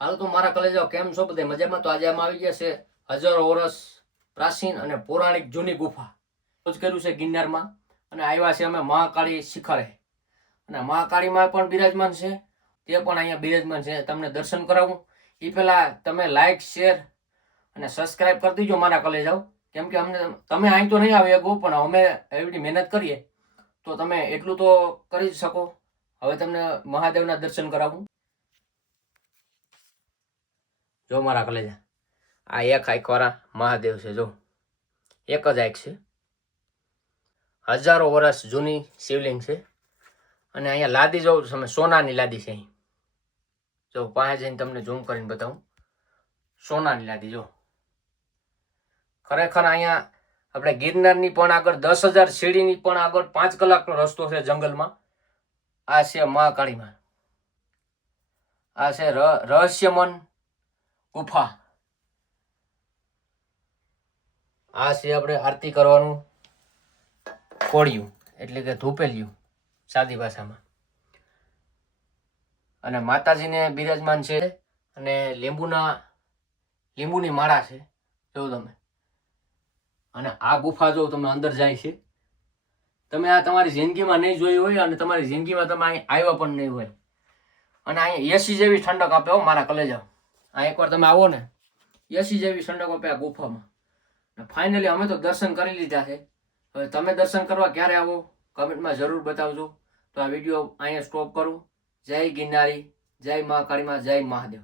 હાલ તો મારા કલેજાઓ કેમ છો બધે મજામાં? તો આજે આમાં આવી ગયા છે હજારો વર્ષ પ્રાચીન અને પૌરાણિક જૂની ગુફા કર્યું છે ગિરનારમાં, અને આવ્યા છે અમે મહાકાળી શિખરે, અને મહાકાળીમાં પણ બિરાજમાન છે, તે પણ અહીંયા બિરાજમાન છે. તમને દર્શન કરાવું એ પહેલા તમે લાઈક, શેર અને સબસ્ક્રાઇબ કરી દીજો મારા કલેજાઓ, કેમ કે અમને તમે અહીં તો નહીં આવી શકો, પણ અમે એવી મહેનત કરીએ તો તમે એટલું તો કરી જ શકો. હવે તમને મહાદેવના દર્શન કરાવું. જો મારા કલેજા, આ એક આંખવાળા મહાદેવ છે. જો એક જ આંખ છે, હજારો વર્ષ જૂની શિવલિંગ છે. અને અહીંયા લાદી જો તમે, સોનાની લાદી છે. અહીં જો પાસે જઈને તમને ઝૂમ કરીને બતાવું, સોનાની લાદી. જો ખરેખર અહીંયા આપણે ગિરનારની પણ આગળ 10,000 સીડીની પણ આગળ 5 કલાકનો રસ્તો છે જંગલમાં. આ છે મહાકાળીમાં, આ છે રહસ્યમન ગુફા. આ છે આપણે આરતી કરવાનું કોળિયું, એટલે કે ધૂપેલિયું સાદી ભાષામાં. અને માતાજીને બિરાજમાન છે, અને લીંબુની માળા છે. જો તમે, અને આ ગુફા જો તમે અંદર જાય છે, તમે આ તમારી જિંદગીમાં નહીં જોઈ હોય, અને તમારી જિંદગીમાં તમે અહીં આવ્યા પણ નહીં હોય. અને અહીંયા એસી જેવી ઠંડક આપે હો મારા કલેજા. આ એકવાર તમે આવો ને, એસી જેવી ઠંડક આપે આ ગુફામાં. ફાઇનલી અમે તો દર્શન કરી લીધા છે. હવે તમે દર્શન કરવા ક્યારે આવો કમેન્ટમાં જરૂર બતાવજો. તો આ વિડીયો અહીંયા સ્ટોપ કરું. જય ગિરનારી, જય મહાકાળીમાં, જય મહાદેવ.